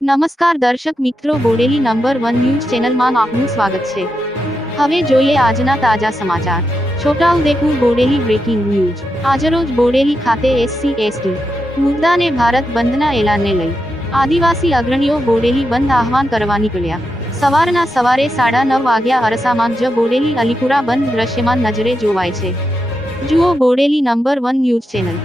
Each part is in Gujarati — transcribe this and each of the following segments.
નમસ્કાર દર્શક મિત્રો, બોડેલી નંબર 1 ન્યૂઝ ચેનલમાં આપનું સ્વાગત છે। હવે જોઈએ આજના તાજા સમાચાર। Chhota Udepur Bodeli breaking news. આજરોજ બોડેલી ખાતે SC/ST મુદ્દાને ભારત બંધના એલાનને લઈ આદિવાસી અગ્રણીઓ બોડેલી બંધ આહવાન કરવા નીકળ્યા। સવારના સવારે 9:30 વાગ્યા અરસામાં જ બોડેલી અલીપુરા બંધ દ્રશ્યમાન નજરે જોવાય છે। જુઓ બોડેલી નંબર 1 ન્યૂઝ ચેનલ।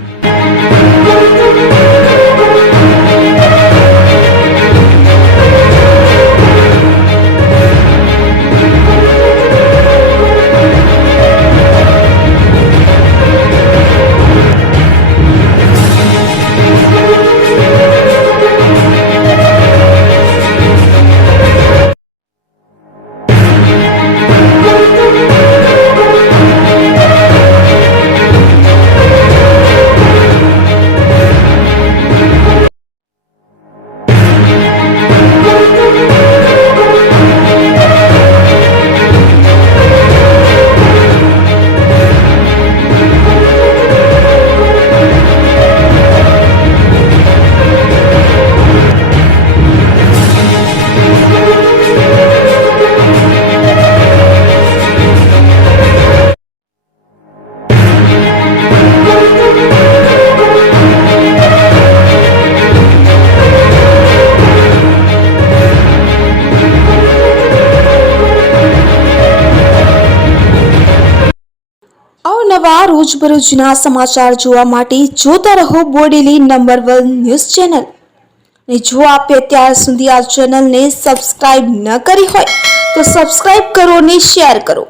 અવનવા રોજબરોજના સમાચાર જોવા માટે જોતા રહો બોડેલી નંબર 1 ન્યૂઝ ચેનલ। અને જો આપે અત્યાર સુધી આ ચેનલને સબસ્ક્રાઇબ ન કરી હોય તો સબસ્ક્રાઇબ કરો અને શેર કરો।